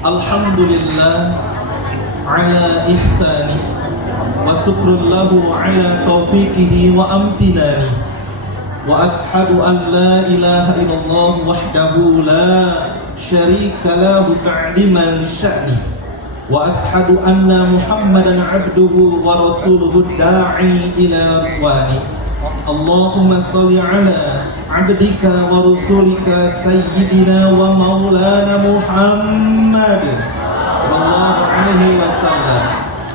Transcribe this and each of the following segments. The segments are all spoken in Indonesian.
Alhamdulillah ala ihsani wa syukrullahu ala taufiqihi wa amtinani wa ashhadu an la ilaha illallah wahdahu la syarika lahu ta'liman li sya'ni wa ashhadu anna Muhammadan abduhu wa rasuluhu da'i ila ridwani. Allahumma salli ala abdika wa rasulika sayyidina wa maulana Muhammad sallallahu alaihi wasallam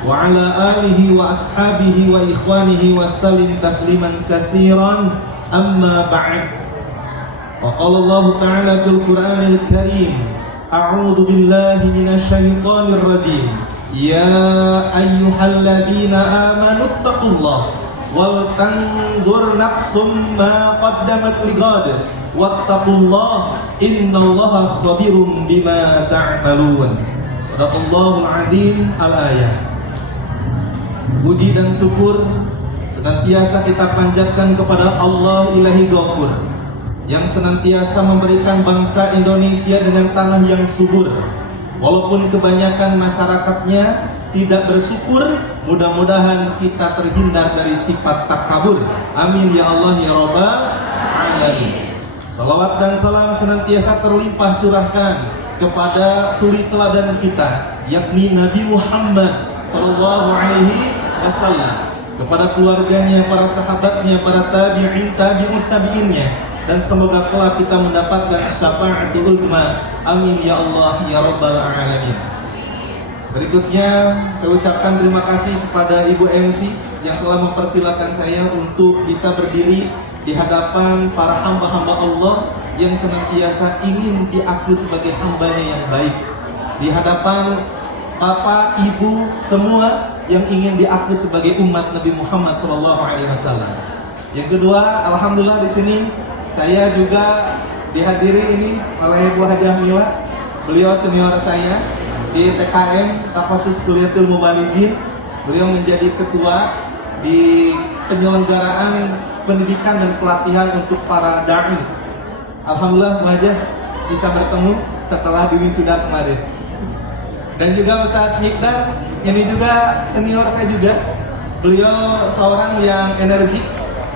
wa ala alihi wa ashabihi wa ikhwanihi wa sallim tasliman katsiran. Amma ba'd. Wa qala Allah ta'ala fil Qur'anil Karim, a'udzu billahi minasy syaithanir rajim. Ya ayyuhalladzina amanu taqullaha wal tanzur nafsum ma qaddamat lighad wattaqullaha innallaha khabirum bima ta'malun. Shadaqallahul azim. Al-ayat. Puji dan syukur senantiasa kita panjatkan kepada Allah Ilahi Ghafur yang senantiasa memberikan bangsa Indonesia dengan tanah yang subur. Walaupun kebanyakan masyarakatnya tidak bersyukur, mudah-mudahan kita terhindar dari sifat takabur. Amin ya Allah ya Rabbal alamin. Salawat dan salam senantiasa terlimpah curahkan kepada suri teladan kita, yakni Nabi Muhammad sallallahu alaihi wasallam, kepada keluarganya, para sahabatnya, para tabi'in, tabi'innya, dan semoga kelak kita mendapatkan syafaatul uzma. Amin ya Allah ya Rabbal alamin. Berikutnya saya ucapkan terima kasih kepada Ibu MC yang telah mempersilahkan saya untuk bisa berdiri di hadapan para hamba-hamba Allah yang senantiasa ingin diakui sebagai hambanya yang baik, di hadapan Bapak, Ibu semua yang ingin diakui sebagai umat Nabi Muhammad SAW. Yang kedua, alhamdulillah di sini saya juga dihadiri ini oleh Bu Hajah Mila. Beliau senior saya di TKM Takhasus Kuliatul Mubalighin. Beliau menjadi ketua di penyelenggaraan pendidikan dan pelatihan untuk para dai. Alhamdulillah Bu Hajah bisa bertemu setelah di wisuda kemarin. Dan juga Ustadz Mikdar, ini juga senior saya juga. Beliau seorang yang energik.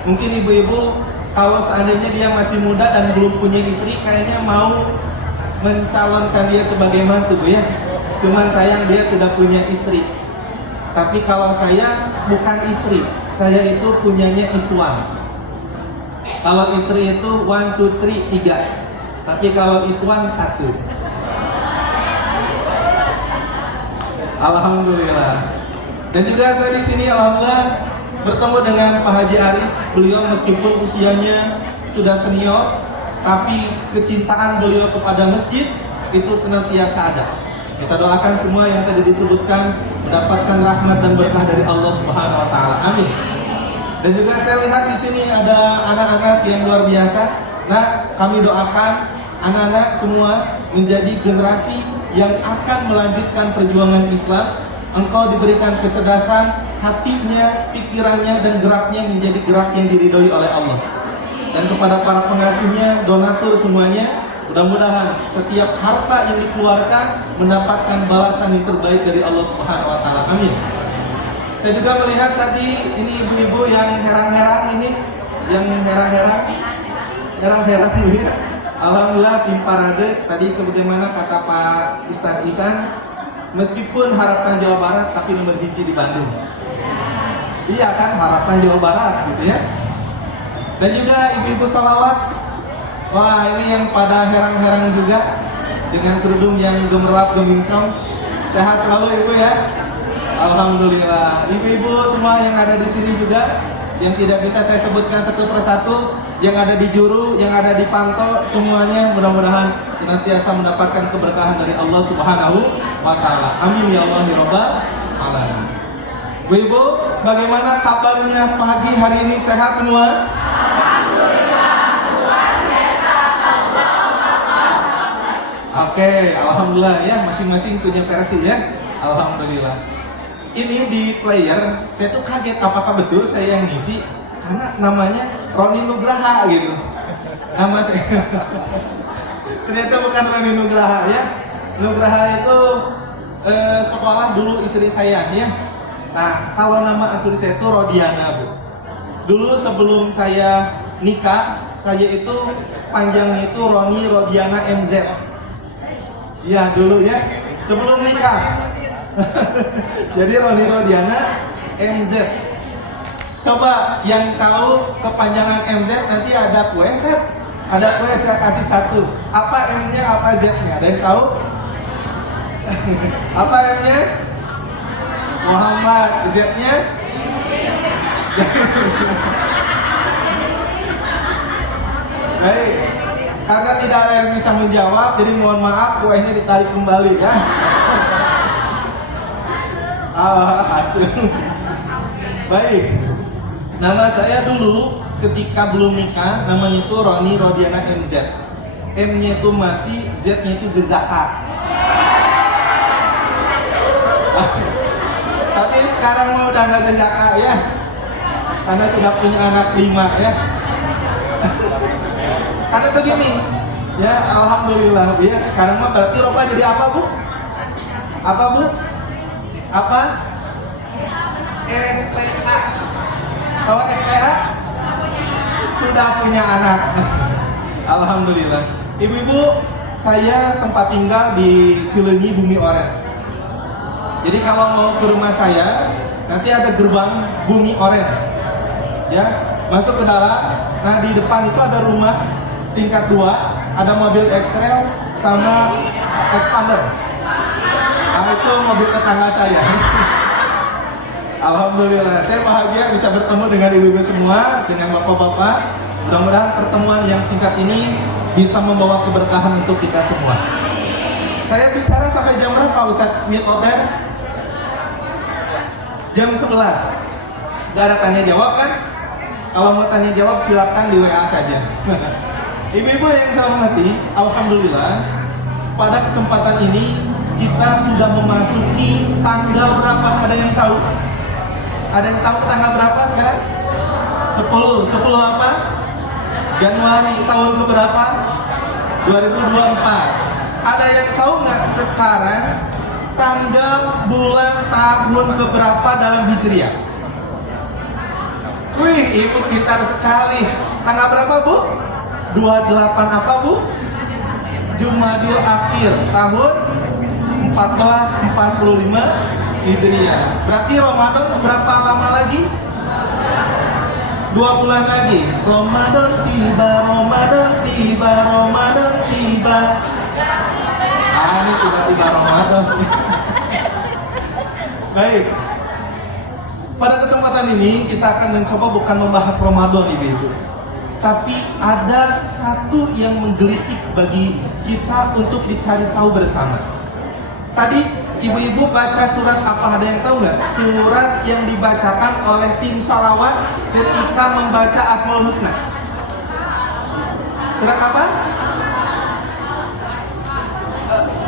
Mungkin ibu-ibu kalau seandainya dia masih muda dan belum punya istri, kayaknya mau mencalonkan dia sebagai mantu, Bu ya. Cuman sayang dia sudah punya istri. Tapi kalau saya bukan istri, saya itu punyanya iswan. Kalau istri itu 1, 2, 3, 3. Tapi kalau iswan 1. Alhamdulillah. Dan juga saya di sini alhamdulillah bertemu dengan Pak Haji Aris. Beliau meskipun usianya sudah senior, tapi kecintaan beliau kepada masjid itu senantiasa ada. Kita doakan semua yang tadi disebutkan mendapatkan rahmat dan berkah dari Allah Subhanahu wa taala. Amin. Dan juga saya lihat di sini ada anak-anak yang luar biasa. Nah, kami doakan anak-anak semua menjadi generasi yang akan melanjutkan perjuangan Islam. Engkau diberikan kecerdasan, hatinya, pikirannya, dan geraknya menjadi gerak yang diridhoi oleh Allah. Dan kepada para pengasuhnya, donatur semuanya, mudah-mudahan setiap harta yang dikeluarkan mendapatkan balasan yang terbaik dari Allah Subhanahu wa taala. Amin. Saya juga melihat tadi ini ibu-ibu yang herang-herang ini, yang herang-herang ini. Alhamdulillah tim parade tadi sebagaimana kata Pak Ustadz Ihsan, meskipun harapan Jawa Barat tapi nomor 1 di Bandung. Iya kan, harapan Jawa Barat gitu ya. Dan juga ibu-ibu sholawat. Wah, ini yang pada herang-herang juga dengan kerudung yang gemerlap gemincong. Sehat selalu ibu ya. Alhamdulillah. Ibu-ibu semua yang ada di sini juga, yang tidak bisa saya sebutkan satu persatu, yang ada di juru, yang ada di pantau, semuanya mudah-mudahan senantiasa mendapatkan keberkahan dari Allah Subhanahu wa taala. Amin ya Allah ya Rabbal alamin. Bu Ibu, bagaimana kabarnya pagi hari ini, sehat semua? Alhamdulillah, luar biasa. Oke, alhamdulillah ya, masing-masing punya versi ya. Alhamdulillah. Ini di player, saya tuh kaget apakah betul saya yang ngisi, karena namanya Roni Nugraha gitu. Nama saya ternyata bukan Roni Nugraha ya. Nugraha itu sekolah dulu istri saya ya. Nah, kalau nama asli saya itu Rodiana, Bu. Dulu sebelum saya nikah, saya itu panjangnya itu Roni Rodiana MZ. Iya dulu ya, sebelum nikah. Jadi Roni Rodiana MZ. Coba yang tahu kepanjangan MZ nanti ada kue set. Ada kue saya kasih satu. Apa M-nya, apa Z-nya? Ada yang tahu? Apa M-nya? Muhammad. Z-nya? Baik. Karena tidak ada yang bisa menjawab, jadi mohon maaf kuenya ditarik kembali ya. Hasil. Baik. Nama saya dulu ketika belum nikah namanya itu Roni Rodiana MZ. M-nya itu masih, Z-nya itu Zezaka. Tapi sekarang mau udah nggak Zezaka ya, karena sudah punya anak 5 ya. Karena begini, ya alhamdulillah ya. Sekarang mah berarti Ropa jadi apa Bu? Apa Bu? Apa? SPA. Kalau SPA sudah punya anak. Alhamdulillah. Ibu-ibu, saya tempat tinggal di Cileunyi Bumi Oren. Jadi kalau mau ke rumah saya, nanti ada gerbang Bumi Oren. Ya, masuk ke dalam. Nah, di depan itu ada rumah tingkat 2, ada mobil X-Trail sama Expander. Nah, itu mobil tetangga saya. Alhamdulillah, saya bahagia bisa bertemu dengan ibu-ibu semua, dengan bapak-bapak. Mudah-mudahan pertemuan yang singkat ini bisa membawa keberkahan untuk kita semua. Saya bicara sampai jam berapa Ustaz Meet Order? Jam 11. Gak ada tanya jawab kan? Kalau mau tanya jawab silakan di WA saja. Ibu-ibu yang saya hormati, alhamdulillah pada kesempatan ini kita sudah memasuki tanggal berapa? Ada yang tahu? Ada yang tahu tanggal berapa sekarang? 10 apa? Januari tahun keberapa? 2024. Ada yang tahu nggak sekarang tanggal, bulan, tahun keberapa dalam Hijriah? Wih, ibu pintar sekali. Tanggal berapa Bu? 28 apa Bu? Jumadil Akhir tahun 1445 Hijriah. Berarti Ramadan berapa lama lagi? 2 bulan lagi. Ramadan tiba, Ramadan tiba, Ramadan tiba. Ini tiba-tiba Ramadan. Baik. Pada kesempatan ini kita akan mencoba bukan membahas Ramadan ibu-ibu, tapi ada satu yang menggelitik bagi kita untuk dicari tahu bersama. Tadi ibu-ibu baca surat apa, ada yang tahu nggak? Surat yang dibacakan oleh tim sholawat ketika membaca Asmaul Husna. Surat apa?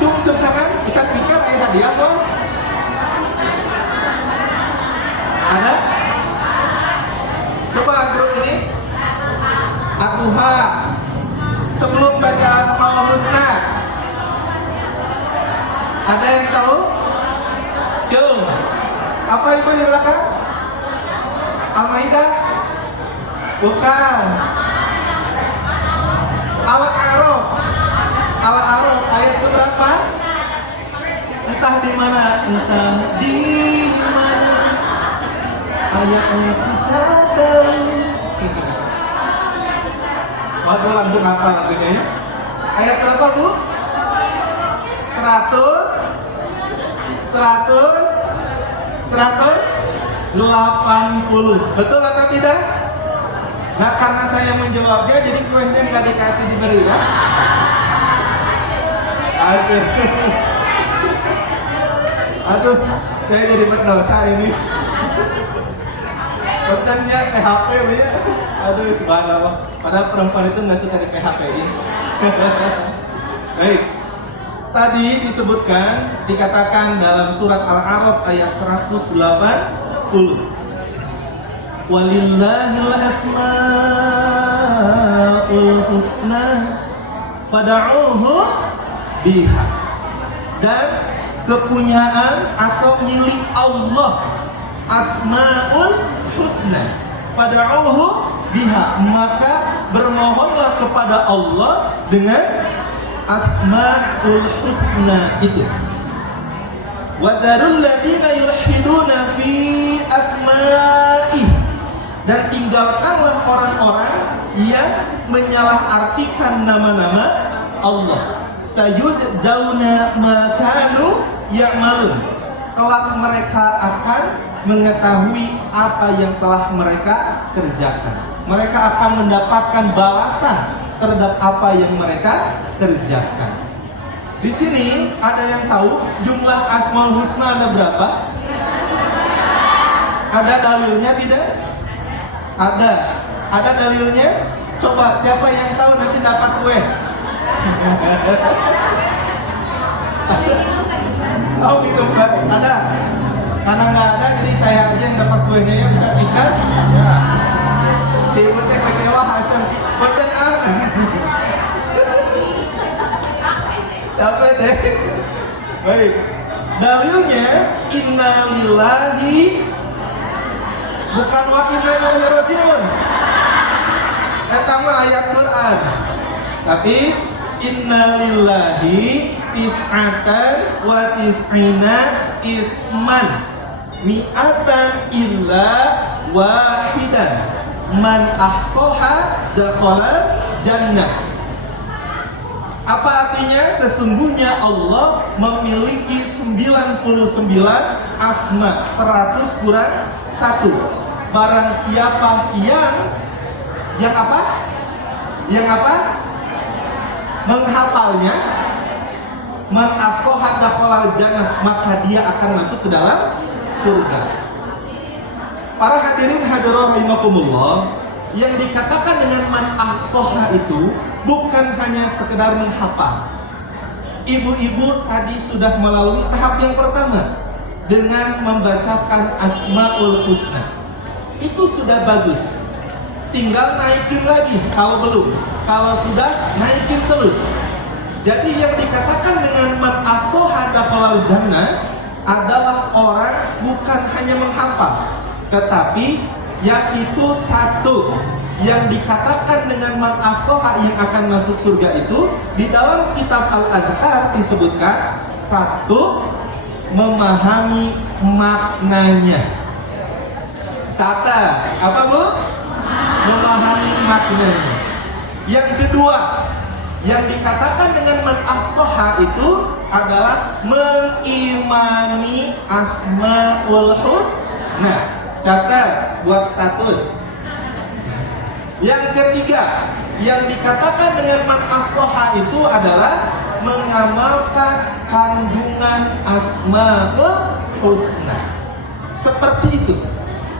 Cum tangan, bisa pikir ayat hadiah kok. Ada? Coba grup ini. Ad-Duha. Sebelum baca Asmaul Husna. Ada yang tahu? Cum. Apa ibu di belakang? Al-Maidah? Bukan. Al-A'raf. Al-A'raf ayat berapa? Entah di mana, entah di mana. Ayat-ayat kita tahu. Waduh, langsung apa lagunya ya? Ayat berapa Bu? 180. Betul atau tidak? Nah, karena saya menjawabnya, jadi kuenya nggak dikasih diberi ya? Aduh, saya jadi berdosa ini. Kontennya PHP ya. Aduh, subhanallah. Padahal perempuan itu nggak suka di PHP-in. Baik. Tadi disebutkan, dikatakan dalam surat Al-A'raf ayat 180. Walillahil asmaul husna fad'uhu biha. dan kepunyaan atau milik Allah, Asmaul Husna. Fad'uhu biha, maka bermohonlah kepada Allah dengan Asmaul Husna itu. Wa darul ladina yulhiduna fi asma'i, dan tinggalkanlah orang-orang yang menyalahartikan nama-nama Allah. Sayujzauna ma kanu ya'malun, kelak mereka akan mengetahui apa yang telah mereka kerjakan. Mereka akan mendapatkan balasan terhadap apa yang mereka kerjakan. Di sini ada yang tahu jumlah Asmaul Husna ada berapa? Ada dalilnya tidak? Ada. Ada dalilnya? Coba siapa yang tahu nanti dapat kue. Tahu minum kan? Ada. Karena nggak ada, jadi saya aja yang dapat kuenya, yang bisa ikan. Ibu teh kecewa hasil. Betul ah. Capek deh. Baik. Dalilnya inna lillahi, bukan wa inna ilaihi rajiun. Eta mah ayat Quran. Tapi inna lillahi tis'atan wa tis'ina isman mi'atan illa wahidan man ahsaha dakhala jannah. Apa artinya? Sesungguhnya Allah memiliki 99 asma, 100 kurang 1. Barang siapa yang apa? Yang apa? Menghafalnya, man as-soha dakhala jannah, maka dia akan masuk ke dalam surga. Para hadirin hadirat rahimakumullah, yang dikatakan dengan man as-soha itu bukan hanya sekedar menghafal. Ibu-ibu tadi sudah melalui tahap yang pertama dengan membacakan Asmaul Husna. Itu sudah bagus. Tinggal naikin lagi kalau belum. Kalau sudah, naikin terus. Jadi yang dikatakan dengan man as-soha dakhala jannah adalah orang bukan hanya menghafal, tetapi yaitu satu yang dikatakan dengan man as-soha yang akan masuk surga itu di dalam kitab Al-Adhkar disebutkan satu, memahami maknanya. Catat, apa Bu? Memahami maknanya. Yang kedua, yang dikatakan dengan man as-soha itu adalah mengimani Asmaul Husna. Catat, buat status. Yang ketiga, yang dikatakan dengan man as-soha itu adalah mengamalkan kandungan Asmaul Husna. Seperti itu.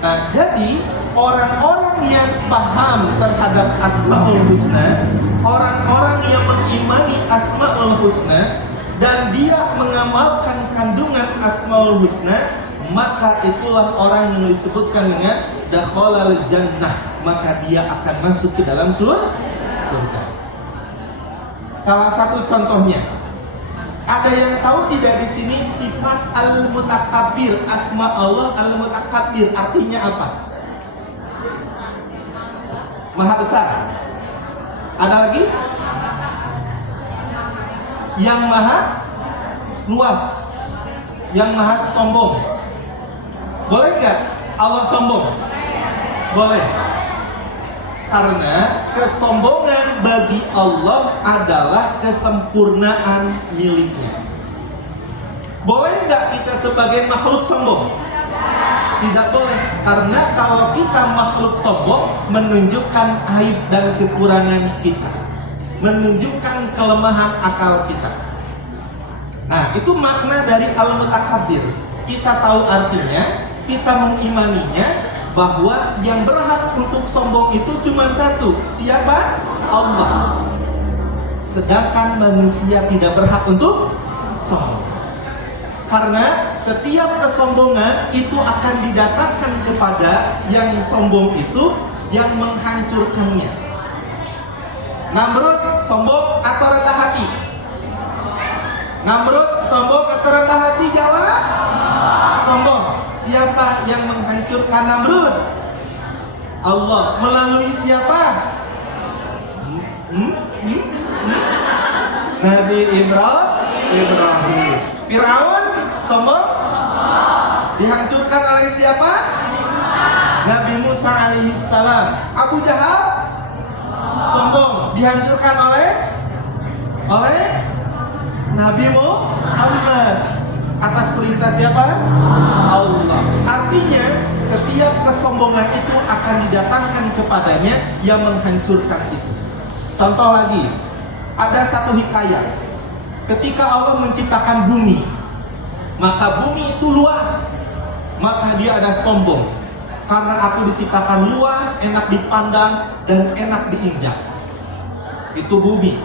Nah, jadi orang-orang yang paham terhadap Asmaul Husna, orang-orang yang mengimani Asmaul Husna dan dia mengamalkan kandungan Asmaul Husna, maka itulah orang yang disebutkan dengan dakhalal jannah, maka dia akan masuk ke dalam surga. Salah satu contohnya, ada yang tahu tidak di sini sifat al-mutakabbir, asma Allah al-mutakabbir artinya apa? Maha besar. Ada lagi? Yang maha luas, yang maha sombong. Boleh nggak Allah sombong? Boleh. Karena kesombongan bagi Allah adalah kesempurnaan miliknya. Boleh nggak kita sebagai makhluk sombong? Tidak boleh. Karena kalau kita makhluk sombong, menunjukkan aib dan kekurangan kita, menunjukkan kelemahan akal kita. Nah, itu makna dari al-mutakabbir. Kita tahu artinya, kita mengimaninya, bahwa yang berhak untuk sombong itu cuma satu. Siapa? Allah. Sedangkan manusia tidak berhak untuk sombong. Karena setiap kesombongan itu akan didatangkan kepada yang sombong itu, yang menghancurkannya. Namrud sombong atau rendah hati? Namrud sombong atau rendah hati? Jawab. Sombong. Siapa yang menghancurkan Namrud? Allah. Melalui siapa? Nabi Ibrahim. Firaun sombong? Dihancurkan oleh siapa? Nabi Musa alaihi salam. Abu Jahal sombong, dihancurkan oleh Nabi Muhammad atas perintah siapa? Allah. Artinya setiap kesombongan itu akan didatangkan kepadanya yang menghancurkan itu. Contoh lagi, ada satu hikayat. Ketika Allah menciptakan bumi, maka bumi itu luas, maka dia ada sombong. Karena aku diciptakan luas, enak dipandang, dan enak diinjak. Itu bumi.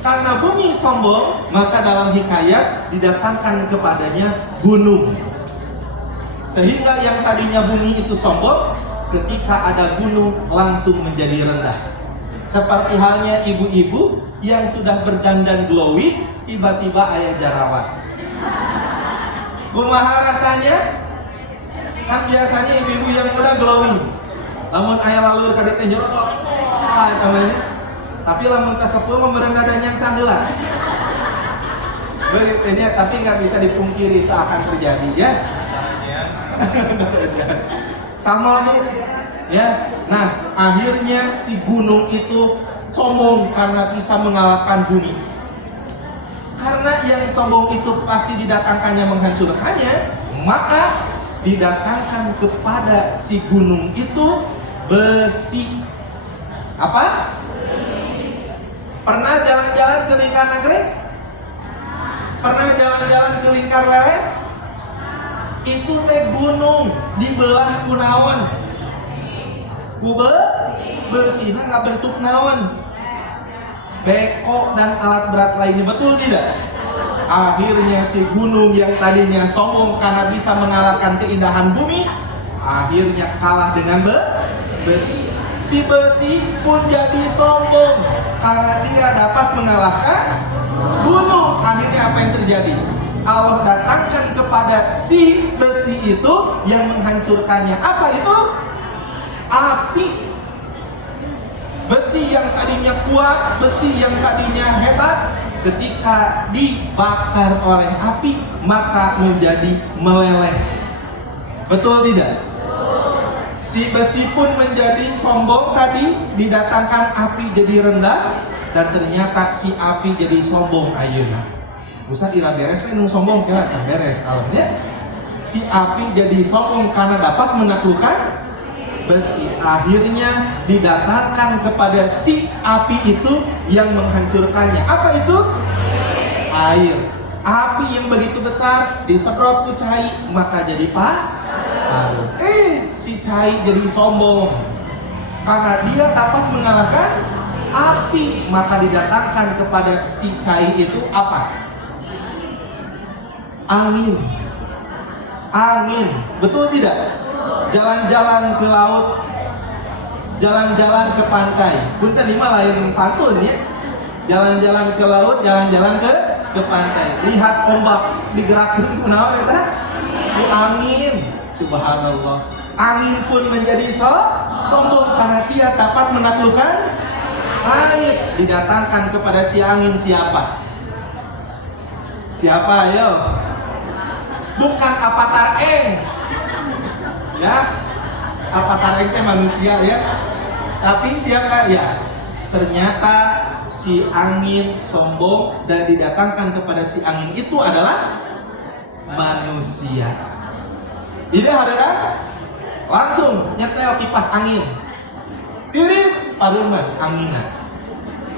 Karena bumi sombong, maka dalam hikayat didatangkan kepadanya gunung. Sehingga yang tadinya bumi itu sombong, ketika ada gunung langsung menjadi rendah. Seperti halnya ibu-ibu yang sudah berdandan glowing, tiba-tiba ayah jerawat. Kumaha rasanya? Kan biasanya ibu-ibu yang udah glowing, lamun ayah lalur kadek tenjorok, namanya. Tapi lamun tersepul memerenda dan yang sanggelan. Begitunya, tapi nggak bisa dipungkiri itu akan terjadi ya. Sama bu, ya. Nah, akhirnya si gunung itu sombong karena bisa mengalahkan bumi. Karena yang sombong itu pasti didatangkannya menghancurkannya, maka didatangkan kepada si gunung itu besi. Apa? Pernah jalan-jalan ke lingkar nagrek? Pernah jalan-jalan ke lingkar leles? Itu teh gunung dibelah kunaon? Besi, nah nggak bentuk naon? Beko dan alat berat lainnya, betul tidak? Akhirnya si gunung yang tadinya sombong karena bisa mengalahkan keindahan bumi, akhirnya kalah dengan besi. Si besi pun jadi sombong karena dia dapat mengalahkan gunung. Akhirnya apa yang terjadi? Allah datangkan kepada si besi itu yang menghancurkannya. Apa itu? Api. Besi yang tadinya kuat, besi yang tadinya hebat, ketika dibakar oleh api maka menjadi meleleh. Betul tidak? Si besi pun menjadi sombong tadi, didatangkan api jadi rendah, dan ternyata si api jadi sombong ayeuna. Usah ira beres nu sombong kira can beres alamnya. Si api jadi sombong karena dapat menaklukkan besi. Akhirnya didatangkan kepada si api itu yang menghancurkannya. Apa itu? Air. Api yang begitu besar disemprot ke cai maka jadi paru. Si cai jadi sombong karena dia dapat mengalahkan api, maka didatangkan kepada si cai itu apa? Angin. Angin, betul tidak? Jalan-jalan ke laut, jalan-jalan ke pantai. Punten lima lain pantun ya. Jalan-jalan ke laut, jalan-jalan ke pantai. Lihat ombak digerakkan kunaon eta? Ku angin. Subhanallah. Angin pun menjadi sombong karena dia dapat menaklukkan air. Didatangkan kepada si angin siapa? Siapa ayo? Bukan Avatar Eng. Ya. Avatar Eng teh manusia ya. Tapi siapa ya? Ternyata si angin sombong dan didatangkan kepada si angin itu adalah manusia. Jadi ada langsung nyetel kipas angin, tiris paruman anginan.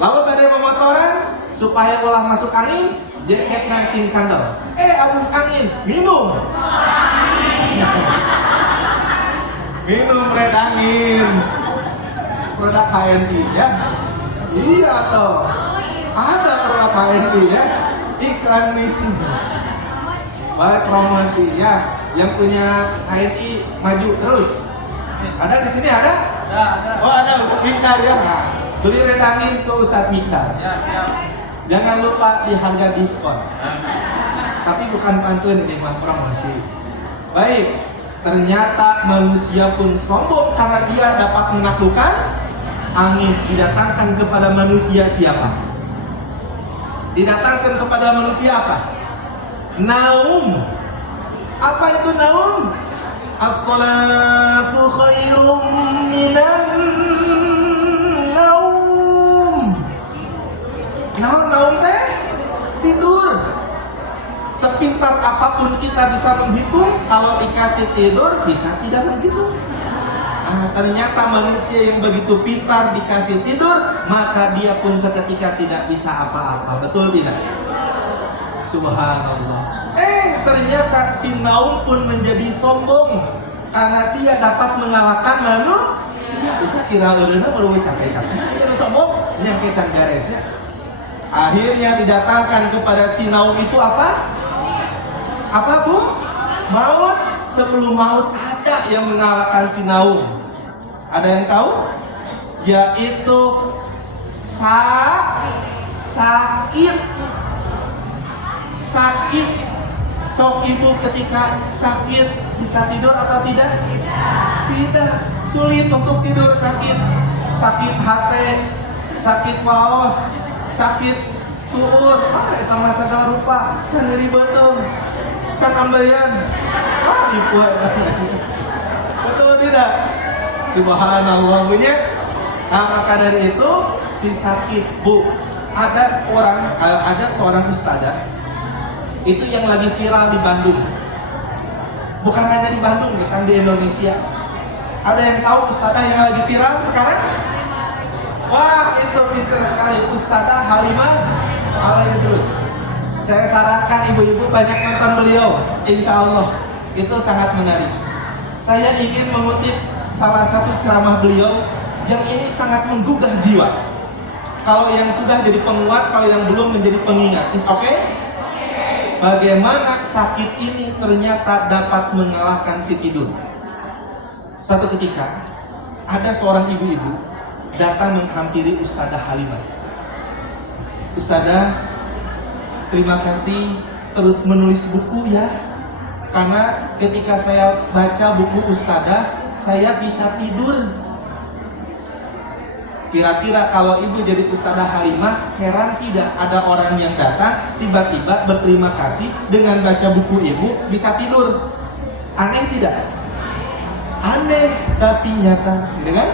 Lalu badai memotoran supaya ulah masuk angin, jaket nancing kandel. Abis angin minum, minum red angin, produk HNI ya. Iya toh, ada produk HNI ya, iklan minum. Baik promosi ya, yang punya HNI maju terus. Ada di sini ada? Ada. Oh ada Ustadz Mikdar ya. Nah, beli red angin ke Ustadz Mikdar. Ya siap. Jangan lupa di harga diskon. Tapi bukan pantun ini mah promosi. Baik, ternyata manusia pun sombong karena dia dapat menaklukkan angin. Didatangkan kepada manusia siapa? Didatangkan kepada manusia apa? Naum. Apa itu naum? As-salatu khairum minan naum. Naum teh tidur. Sepintar apapun kita bisa menghitung, kalau dikasih tidur bisa tidak menghitung. Ternyata manusia yang begitu pintar dikasih tidur, maka dia pun seketika tidak bisa apa-apa. Betul tidak? Subhanallah. Ternyata si Naum pun menjadi sombong karena dia dapat mengalahkan manusia. Bisa kira udah merugi capek-capek. Ini sombong, nyangke canggaresnya. Akhirnya didatangkan kepada si Naum itu apa? Apa bu? Maut. Sebelum maut ada yang mengalahkan si Naum. Ada yang tahu? Yaitu sakit. Sok ibu ketika sakit bisa tidur atau tidak? Tidak. Sulit untuk tidur sakit. Sakit hati, sakit paos, sakit turun. Itu mah segala rupa. Can nyeri betul. Can ambeyan. Ibu. Betul tidak? Subhanallah punya. Maka dari itu si sakit bu. Ada seorang ustadzah itu yang lagi viral di Bandung. Bukan hanya di Bandung, bukan di Indonesia. Ada yang tahu ustadzah yang lagi viral sekarang? Wah, itu pintar sekali, Ustadzah Halimah Al-Idrus. Saya sarankan ibu-ibu banyak nonton beliau, insya Allah itu sangat menarik. Saya ingin mengutip salah satu ceramah beliau yang ini sangat menggugah jiwa. Kalau yang sudah jadi penguat, kalau yang belum menjadi pengingat. Is okay? Bagaimana sakit ini ternyata dapat mengalahkan si tidur. Suatu ketika ada seorang ibu-ibu datang menghampiri Ustadzah Halimah. Ustadzah, terima kasih terus menulis buku ya. Karena ketika saya baca buku Ustadzah, saya bisa tidur. Kira-kira kalau ibu jadi Ustadzah Halimah, heran tidak ada orang yang datang tiba-tiba berterima kasih dengan baca buku ibu bisa tidur. Aneh tidak? Aneh tapi nyata, gitu kan?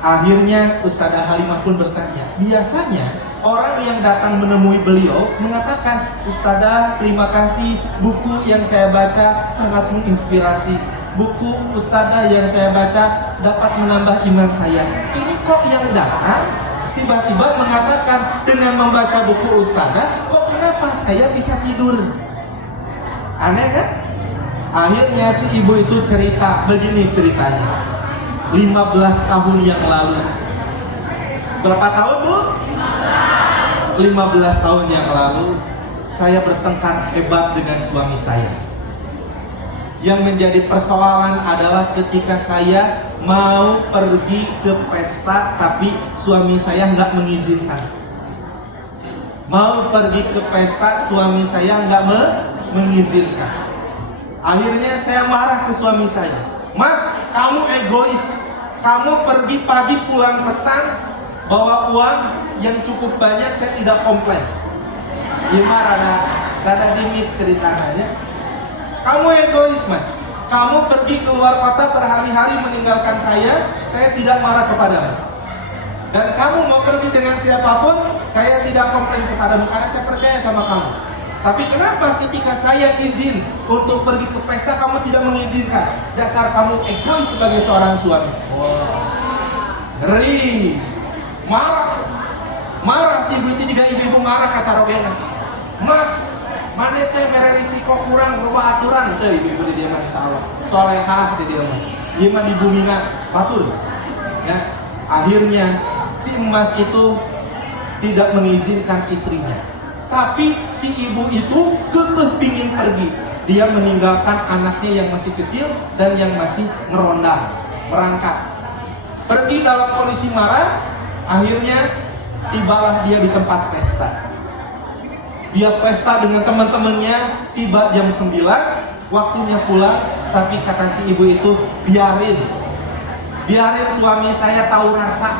Akhirnya Ustadzah Halimah pun bertanya. Biasanya orang yang datang menemui beliau mengatakan, Ustadzah terima kasih, buku yang saya baca sangat menginspirasi. Buku Ustadzah yang saya baca dapat menambah iman saya. Ini kok yang datang tiba-tiba mengatakan dengan membaca buku Ustadzah, kok kenapa saya bisa tidur? Aneh kan? Akhirnya si ibu itu cerita, begini ceritanya. 15 tahun yang lalu. Berapa tahun bu? 15 tahun yang lalu saya bertengkar hebat dengan suami saya. Yang menjadi persoalan adalah ketika saya mau pergi ke pesta tapi suami saya nggak mengizinkan. Mau pergi ke pesta suami saya nggak mengizinkan. Akhirnya saya marah ke suami saya. Mas, kamu egois. Kamu pergi pagi pulang petang bawa uang yang cukup banyak, saya tidak komplain. Gimana rada dimix ceritanya. Kamu egois mas. Kamu pergi keluar kota berhari-hari meninggalkan saya tidak marah kepadamu. Dan kamu mau pergi dengan siapapun, saya tidak komplain kepadamu karena saya percaya sama kamu. Tapi kenapa ketika saya izin untuk pergi ke pesta kamu tidak mengizinkan? Dasar kamu egois sebagai seorang suami. Ngeri. Marah si ibu itu juga ibu marah ke carogena. Mas, mana teh mere risiko kurang berubah aturan teh ibu di dia mah insyaallah. Solehah di dia mah. Ieu mah di bumina batur. Ya, akhirnya si emas itu tidak mengizinkan istrinya. Tapi si ibu itu kekeh pingin pergi. Dia meninggalkan anaknya yang masih kecil dan yang masih ngerondang, merangkak. Pergi dalam kondisi marah. Akhirnya tibalah dia di tempat pesta. Dia pesta dengan teman-temannya, tiba jam 9, waktunya pulang, tapi kata si ibu itu, biarin suami saya tahu rasa.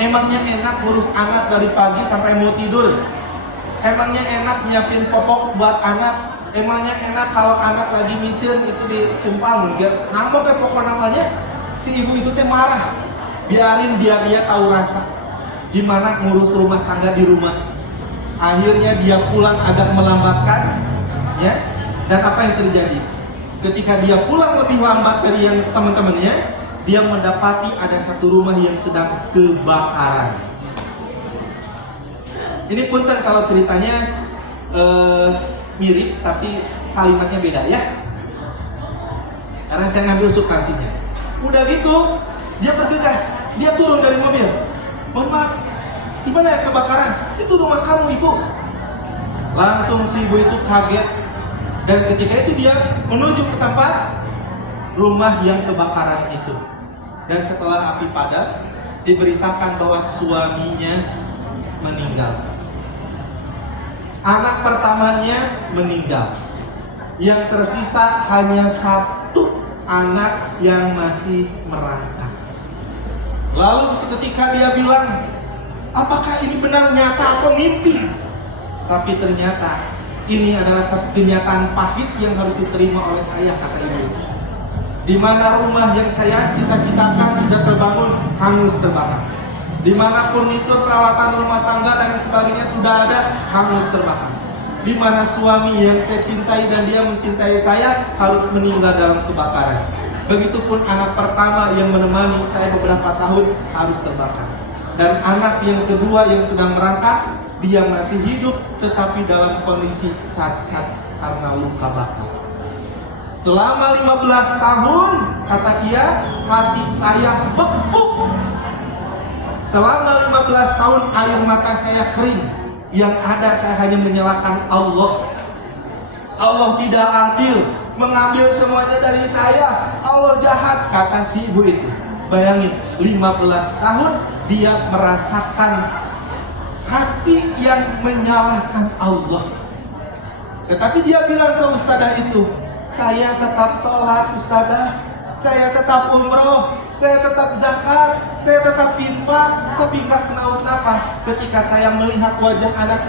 Emangnya enak ngurus anak dari pagi sampai mau tidur? Emangnya enak nyiapin popok buat anak? Emangnya enak kalau anak lagi micin itu dicempal mungkin? Nambah kayak pokok namanya. Si ibu itu teh marah. Biarin biar dia tahu rasa. Gimana ngurus rumah tangga di rumah. Akhirnya dia pulang agak melambatkan, ya. Dan apa yang terjadi? Ketika dia pulang lebih lambat dari yang teman-temannya, dia mendapati ada satu rumah yang sedang kebakaran. Ini punten kalau ceritanya mirip, tapi kalimatnya beda ya. Karena saya ngambil substansinya. Udah gitu, dia bergegas, dia turun dari mobil. Mohon maaf, di mana ya kebakaran? Itu rumah kamu, ibu. Langsung si ibu itu kaget. Dan ketika itu dia menuju ke tempat rumah yang kebakaran itu. Dan setelah api padam, diberitakan bahwa suaminya meninggal. Anak pertamanya meninggal. Yang tersisa hanya satu anak yang masih merangkak. Lalu seketika dia bilang, apakah ini benar nyata atau mimpi? Tapi ternyata ini adalah satu kenyataan pahit yang harus diterima oleh saya, kata ibu. Di mana rumah yang saya cita-citakan sudah terbangun, hangus terbakar. Dimanapun itu peralatan rumah tangga dan sebagainya sudah ada, hangus terbakar. Di mana suami yang saya cintai dan dia mencintai saya harus meninggal dalam kebakaran. Begitupun anak pertama yang menemani saya beberapa tahun harus terbakar. Dan anak yang kedua yang sedang merangkak, dia masih hidup tetapi dalam kondisi cacat karena luka bakar. Selama 15 tahun, kata dia, hati saya beku. Selama 15 tahun air mata saya kering. Yang ada saya hanya menyalahkan Allah. Allah tidak adil, mengambil semuanya dari saya. Allah jahat, kata si ibu itu. Bayangin, 15 tahun dia merasakan hati yang menyalahkan Allah. Tetapi dia bilang ke ustadzah itu, saya tetap sholat ustadzah, saya tetap umroh, saya tetap zakat, saya tetap infak, tapi nggak kenapa. Ketika saya melihat wajah anak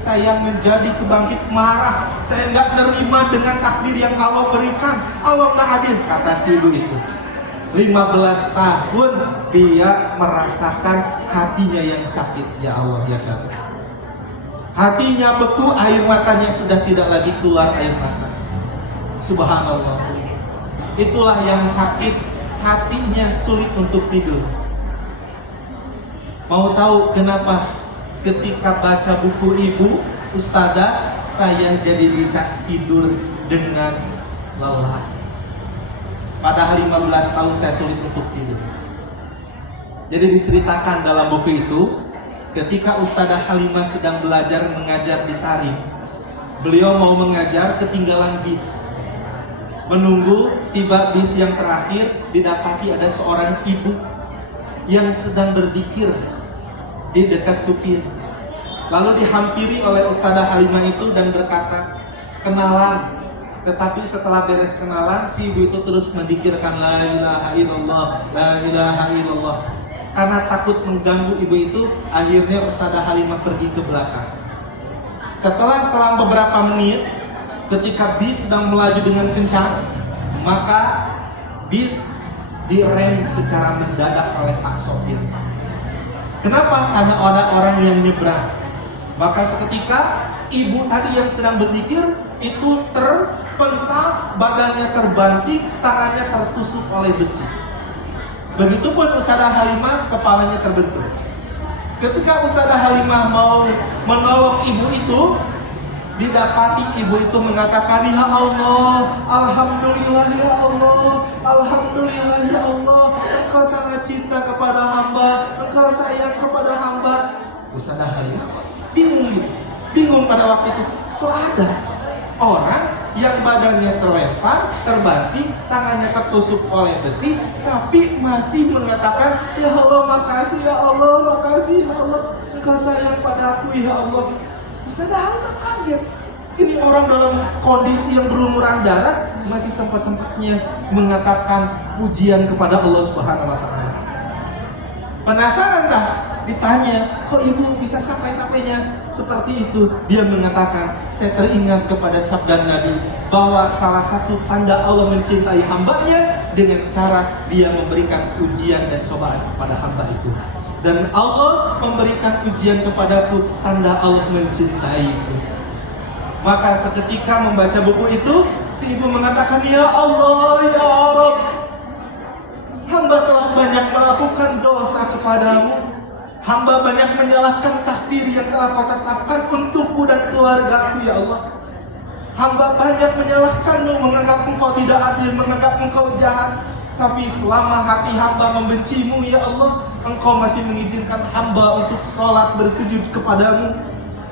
saya menjadi kebangkit marah. Saya nggak nerima dengan takdir yang Allah berikan. Allah nggak adil, kata si ibu itu. 15 tahun dia merasakan hatinya yang sakit, ya Allah ya kan. Hatinya beku, air matanya sudah tidak lagi keluar air mata. Subhanallah. Itulah yang sakit, hatinya sulit untuk tidur. Mau tahu kenapa? Ketika baca buku ibu, ustadzah, saya jadi bisa tidur dengan lelap. Padahal 15 tahun saya sulit untuk tidur. Jadi diceritakan dalam buku itu, ketika Ustadzah Halimah sedang belajar mengajar di Tarim, beliau mau mengajar ketinggalan bis. Menunggu tiba bis yang terakhir, didapati ada seorang ibu yang sedang berzikir di dekat supir. Lalu dihampiri oleh Ustadzah Halimah itu dan berkata, kenalan. Tetapi setelah beres kenalan, si ibu itu terus mendikirkan la ilaha illallah, la ilaha illallah. Karena takut mengganggu ibu itu, akhirnya Ustadzah Halimah pergi ke belakang. Setelah selang beberapa menit, ketika bis sedang melaju dengan kencang, maka bis direm secara mendadak oleh pak sopir. Kenapa? Karena ada orang yang nyebrang. Maka seketika ibu tadi yang sedang berzikir itu terpental, badannya terbanting, tangannya tertusuk oleh besi. Begitupun Ustadzah Halimah, kepalanya terbentur. Ketika Ustadzah Halimah mau menolong ibu itu, didapati ibu itu mengatakan, ya Allah, alhamdulillah ya Allah, alhamdulillah ya Allah, engkau sangat cinta kepada hamba, engkau sayang kepada hamba. Ustadzah Halimah bingung pada waktu itu, kok ada orang yang badannya terlempar, terbanting, tangannya tertusuk oleh besi, tapi masih mengatakan, ya Allah makasih, ya Allah makasih, ya Allah, Engkau sayang padaku, ya Allah. Ustaz Halimah kaget. Ini orang dalam kondisi yang berlumuran darah masih sempat-sempatnya mengatakan pujian kepada Allah Subhanahu wa taala. Penasaran tak? Ditanya, kok ibu bisa sampai-sampainya seperti itu? Dia mengatakan, saya teringat kepada sabda Nabi bahwa salah satu tanda Allah mencintai hambanya dengan cara dia memberikan ujian dan cobaan kepada hamba itu. Dan Allah memberikan ujian kepadaku, tanda Allah mencintaiku. Maka seketika membaca buku itu, si ibu mengatakan, ya Allah, ya Rabb, hamba telah banyak melakukan dosa kepadamu. Hamba banyak menyalahkan takdir yang telah kau tetapkan untukku dan keluargaku, ya Allah. Hamba banyak menyalahkanmu, menganggap engkau tidak adil, menganggap engkau jahat. Tapi selama hati hamba membencimu, ya Allah, engkau masih mengizinkan hamba untuk sholat bersujud kepadamu.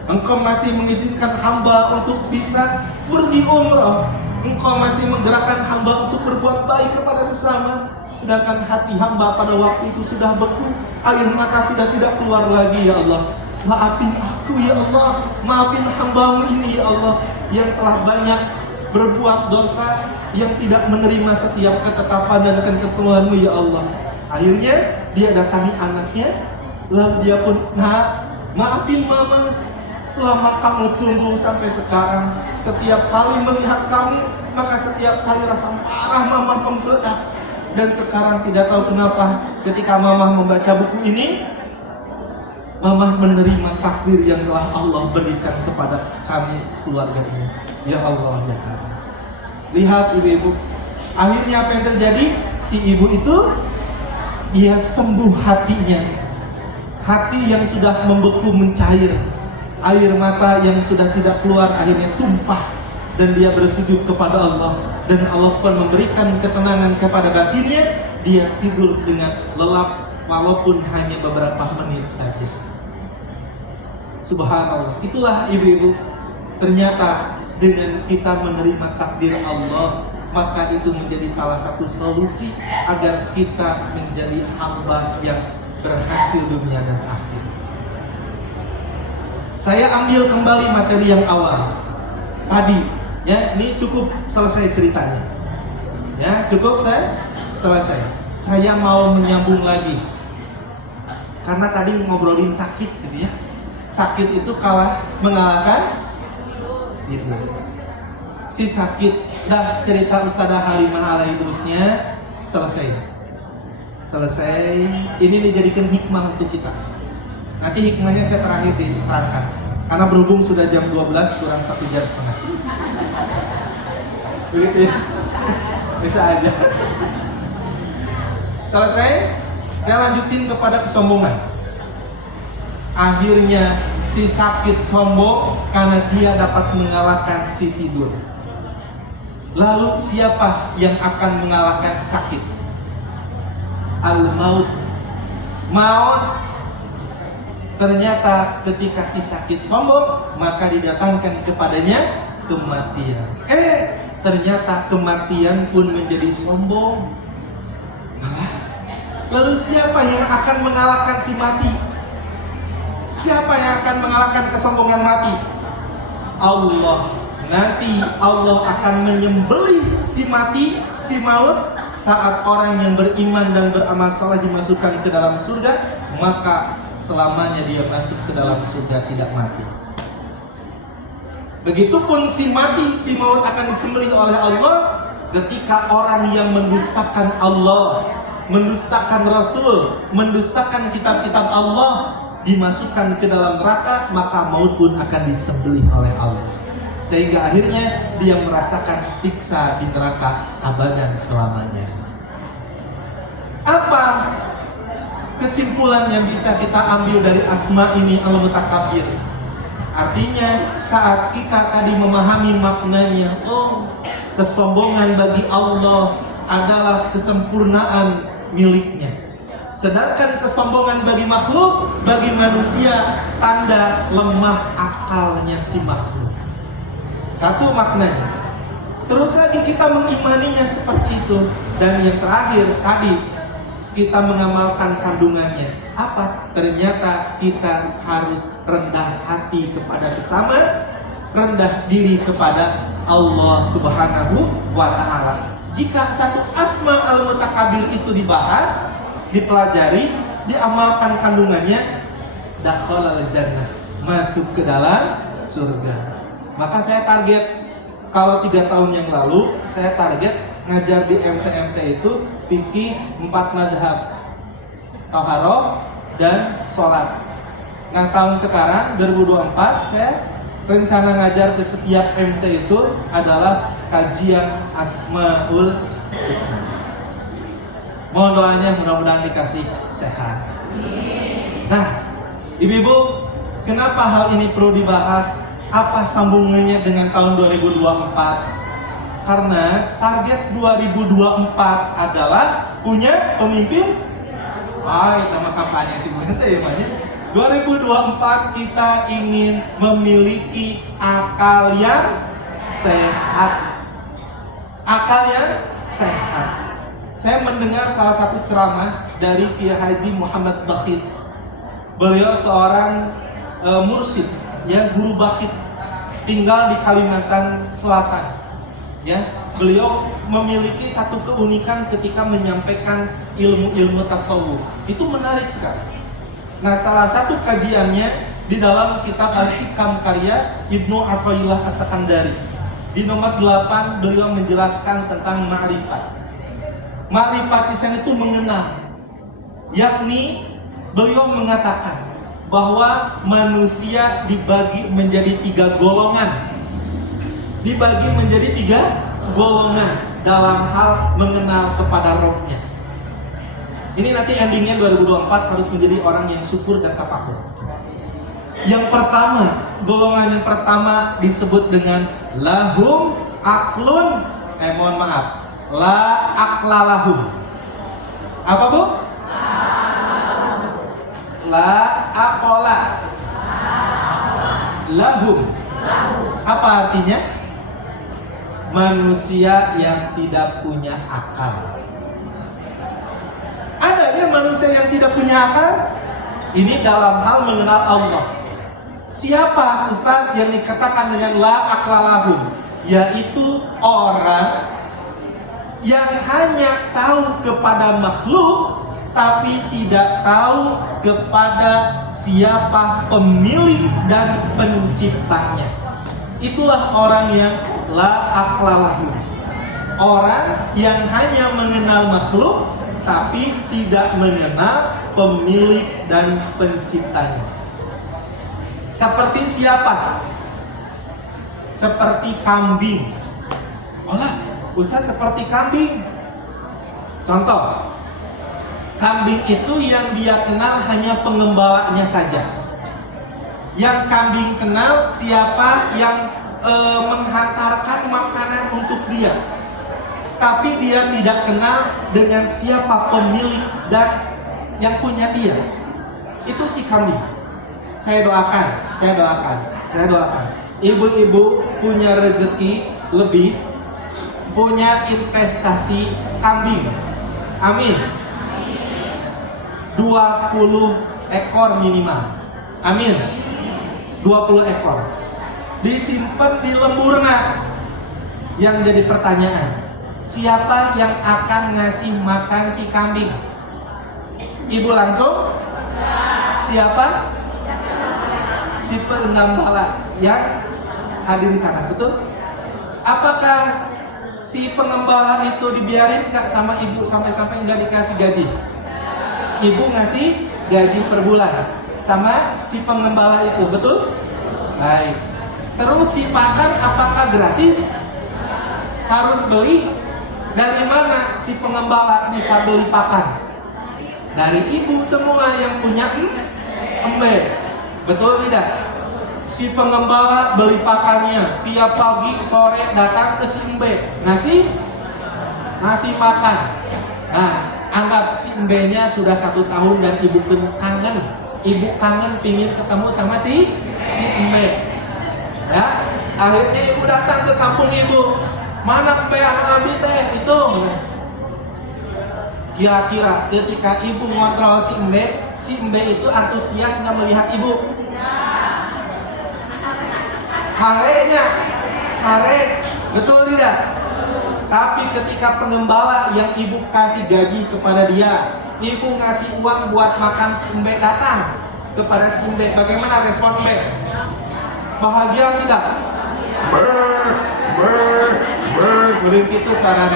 Engkau masih mengizinkan hamba untuk bisa pergi umrah. Engkau masih menggerakkan hamba untuk berbuat baik kepada sesama. Sedangkan hati hamba pada waktu itu sudah beku, air mata sudah tidak keluar lagi, ya Allah. Maafin aku, ya Allah. Maafin hambamu ini, ya Allah, yang telah banyak berbuat dosa, yang tidak menerima setiap ketetapan dan ketentuanmu, ya Allah. Akhirnya dia datangi anaknya, lalu dia pun, nah, maafin mama. Selama kamu tunggu sampai sekarang, setiap kali melihat kamu, maka setiap kali rasa marah mama membeledak. Dan sekarang tidak tahu kenapa ketika mama membaca buku ini, mama menerima takdir yang telah Allah berikan kepada kami sekeluarga ini. Ya Allah, ya Allah. Lihat ibu-ibu, akhirnya apa yang terjadi? Si ibu itu, dia sembuh hatinya. Hati yang sudah membeku mencair, air mata yang sudah tidak keluar akhirnya tumpah. Dan dia bersujud kepada Allah, dan Allah pun memberikan ketenangan kepada batinnya. Dia tidur dengan lelap walaupun hanya beberapa menit saja. Subhanallah. Itulah ibu-ibu, ternyata dengan kita menerima takdir Allah, maka itu menjadi salah satu solusi agar kita menjadi hamba yang berhasil dunia dan akhir. Saya ambil kembali materi yang awal tadi. Ya, ini cukup selesai ceritanya. Ya, cukup saya selesai. Saya mau menyambung lagi. Karena tadi ngobrolin sakit gitu ya. Sakit itu mengalahkan itu. Si sakit, dah cerita Ustazah Halimah Al-Idrusnya selesai. Selesai. Ini dijadikan hikmah untuk kita. Nanti hikmahnya saya terakhir diterangkan. Karena berhubung sudah jam 12 kurang 1 jam setengah. Begitu ya? Bisa aja. Selesai, saya lanjutin kepada kesombongan. Akhirnya si sakit sombong karena dia dapat mengalahkan si tidur. Lalu siapa yang akan mengalahkan sakit? Al-maut. Maut. Ternyata ketika si sakit sombong, maka didatangkan kepadanya kematian. Ternyata kematian pun menjadi sombong. Lalu siapa yang akan mengalahkan si mati? Siapa yang akan mengalahkan kesombongan mati? Allah. Nanti Allah akan menyembelih si mati, si maut. Saat orang yang beriman dan beramal saleh dimasukkan ke dalam surga, maka selamanya dia masuk ke dalam surga tidak mati. Begitupun si mati, si maut akan disembelih oleh Allah ketika orang yang mendustakan Allah, mendustakan Rasul, mendustakan kitab-kitab Allah dimasukkan ke dalam neraka, maka maut pun akan disembelih oleh Allah. Sehingga akhirnya dia merasakan siksa di neraka abadan selamanya. Apa kesimpulan yang bisa kita ambil dari asma ini Al-Mutakabbir? Artinya saat kita tadi memahami maknanya, oh, kesombongan bagi Allah adalah kesempurnaan miliknya. Sedangkan kesombongan bagi makhluk, bagi manusia, tanda lemah akalnya si makhluk. Satu maknanya. Terus lagi kita mengimaninya seperti itu. Dan yang terakhir tadi, kita mengamalkan kandungannya. Apa? Ternyata kita harus rendah hati kepada sesama, rendah diri kepada Allah Subhanahu wa Ta'ala. Jika satu asma al-mutakabir itu dibahas, dipelajari, diamalkan kandungannya, dakhalal jannah, masuk ke dalam surga. Maka saya target, kalau 3 tahun yang lalu saya target ngajar di MT itu fikih 4 mazhab, taharah dan sholat. Nah tahun sekarang 2024 saya rencana ngajar ke setiap MT itu adalah kajian Asmaul Husna. Mohon doanya, mudah-mudahan dikasih sehat. Nah, ibu-ibu, kenapa hal ini perlu dibahas? Apa sambungannya dengan tahun 2024? Karena target 2024 adalah punya pemimpin. Sama kampanye sih ya banyak. 2024 kita ingin memiliki akal yang sehat. Akal yang sehat. Saya mendengar salah satu ceramah dari Kiai Haji Muhammad Bakhit. Beliau seorang mursyid, ya, guru bakhit, tinggal di Kalimantan Selatan. Ya, beliau memiliki satu keunikan ketika menyampaikan ilmu-ilmu tasawuf. Itu menarik sekali. Nah, salah satu kajiannya di dalam kitab Al-Hikam karya Ibnu Athaillah As-Sakandari. Di nomor 8 beliau menjelaskan tentang ma'rifat. Ma'rifat di sana itu mengenal. Yakni beliau mengatakan bahwa manusia dibagi menjadi 3 golongan. Dibagi menjadi 3 golongan dalam hal mengenal kepada Rabb-Nya. Ini nanti endingnya 2024 harus menjadi orang yang syukur dan tafakur. Yang pertama, golongan yang pertama disebut dengan lahum aklun, mohon maaf, la akla lahum. Apa bu? La akola lahum. Apa artinya? Manusia yang tidak punya akal. Adanya manusia yang tidak punya akal? Ini dalam hal mengenal Allah. Siapa Ustaz yang dikatakan dengan la akla lahum? Yaitu orang yang hanya tahu kepada makhluk tapi tidak tahu kepada siapa pemilik dan penciptanya. Itulah orang yang la akla lahum. Orang yang hanya mengenal makhluk tapi tidak mengenal pemilik dan penciptanya. Seperti siapa? Seperti kambing. Olah, Ustaz seperti kambing. Contoh, kambing itu yang dia kenal hanya pengembalanya saja. Yang kambing kenal siapa yang menghantarkan makanan untuk dia. Tapi dia tidak kenal dengan siapa pemilik dan yang punya dia. Itu si kambing. Saya doakan. Ibu-ibu punya rezeki lebih, punya investasi kambing. Amin. 20 ekor minimal. Amin. 20 ekor. Disimpan di lemburna. Yang jadi pertanyaan, siapa yang akan ngasih makan si kambing? Ibu langsung? Siapa? Si penggembala yang hadir di sana, betul? Apakah si pengembala itu dibiarin nggak sama ibu sampai nggak dikasih gaji? Ibu ngasih gaji per bulan sama si pengembala itu, betul? Baik. Terus si pakan apakah gratis? Harus beli? Dari mana si pengembala bisa beli pakan? Dari ibu semua yang punya embe. Betul tidak? Si pengembala beli pakannya tiap pagi sore datang ke si embe ngasih makan. Nah, anggap si embenya sudah 1 tahun dan ibu pun kangen. Ibu kangen pingin ketemu sama si embe. Ya, akhirnya ibu datang ke kampung ibu. Mana embe anu abi teh itu. Kira-kira ketika ibu ngontrol si embe itu antusias nggak melihat ibu? Harenya, hare, betul tidak? Tapi ketika pengembala yang ibu kasih gaji kepada dia, ibu ngasih uang buat makan si embe datang kepada si embe, bagaimana respon embe? Bahagia tidak? Ber, itu sarana.